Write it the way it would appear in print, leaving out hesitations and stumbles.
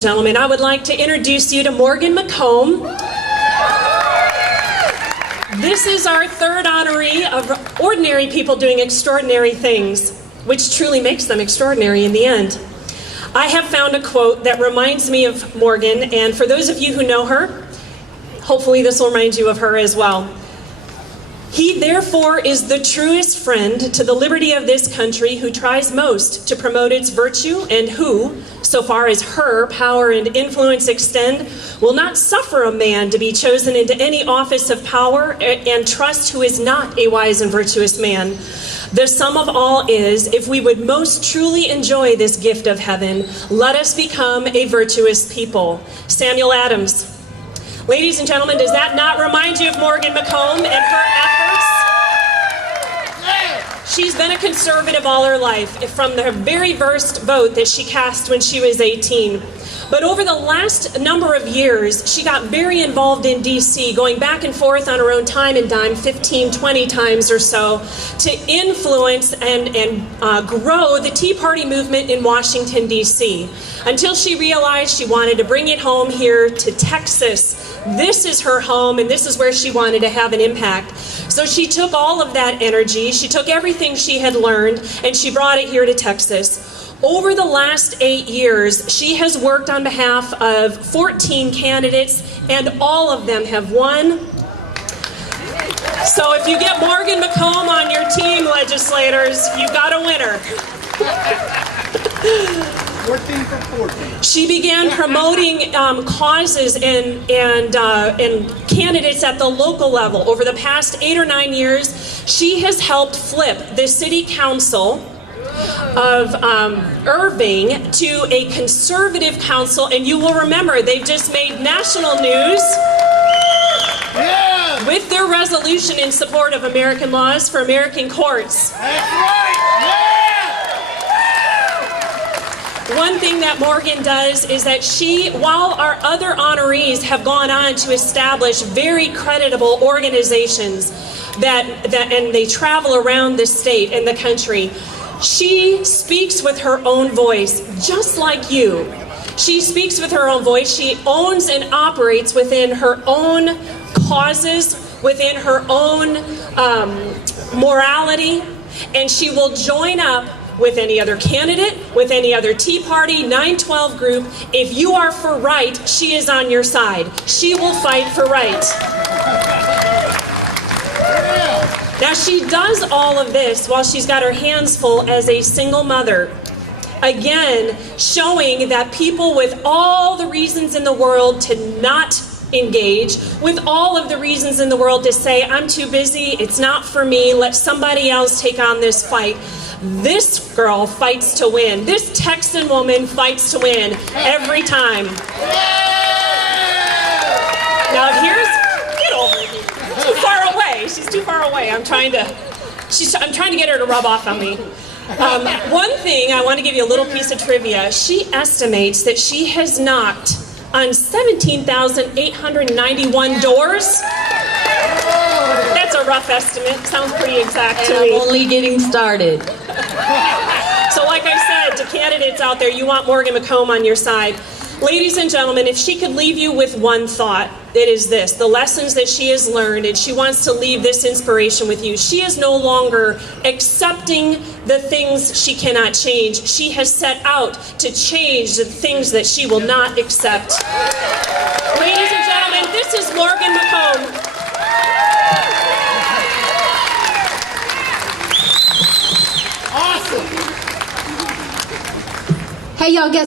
Gentlemen, I would like to introduce you to Morgan McComb. This is our third honoree of ordinary people doing extraordinary things, which truly makes them extraordinary in the end. I have found a quote that reminds me of Morgan, and for those of you who know her, hopefully this will remind you of her as well. He therefore is the truest friend to the liberty of this country who tries most to promote its virtue and who, so far as her power and influence extend, will not suffer a man to be chosen into any office of power and trust who is not a wise and virtuous man. The sum of all is, if we would most truly enjoy this gift of heaven, let us become a virtuous people. Samuel Adams. Ladies and gentlemen, does that not remind you of Morgan McComb and her efforts? She's been a conservative all her life, from the very first vote that she cast when she was 18. But over the last number of years, she got very involved in D.C., going back and forth on her own time and dime 15, 20 times or so, to influence and grow the Tea Party movement in Washington, D.C., until she realized she wanted to bring it home here to Texas. This is her home, and this is where she wanted to have an impact. So she took all of that energy, she took everything she had learned, and she brought it here to Texas. Over the last 8 years, she has worked on behalf of 14 candidates, and all of them have won. So if you get Morgan McComb on your team, legislators, you've got a winner. 14 for 14. She began promoting causes and candidates at the local level. Over the past 8 or 9 years, she has helped flip the city council of Irving to a conservative council, and you will remember they've just made national news with their resolution in support of American laws for American courts. That's right! One thing that Morgan does is that she, while our other honorees have gone on to establish very creditable organizations and they travel around the state and the country, she speaks with her own voice, just like you. She speaks with her own voice. She owns and operates within her own causes, within her own morality, and she will join up with any other candidate, with any other Tea Party, 912 group. If you are for right, she is on your side. She will fight for right. Now, she does all of this while she's got her hands full as a single mother. Again, showing that people with all the reasons in the world to not engage, with all of the reasons in the world to say, I'm too busy, it's not for me, let somebody else take on this fight. This girl fights to win. This Texan woman fights to win every time. Now here's, too far away. She's too far away. I'm trying to get her to rub off on me. One thing, I want to give you a little piece of trivia. She estimates that she has knocked on 17,891 doors. That's a rough estimate. Sounds pretty exact to me. I'm only getting started. So like I said, to candidates out there, you want Morgan McComb on your side. Ladies and gentlemen, if she could leave you with one thought, it is this: the lessons that she has learned, and she wants to leave this inspiration with you. She is no longer accepting the things she cannot change. She has set out to change the things that she will not accept. Ladies and gentlemen, this is Morgan McComb. Awesome! Hey, y'all, guess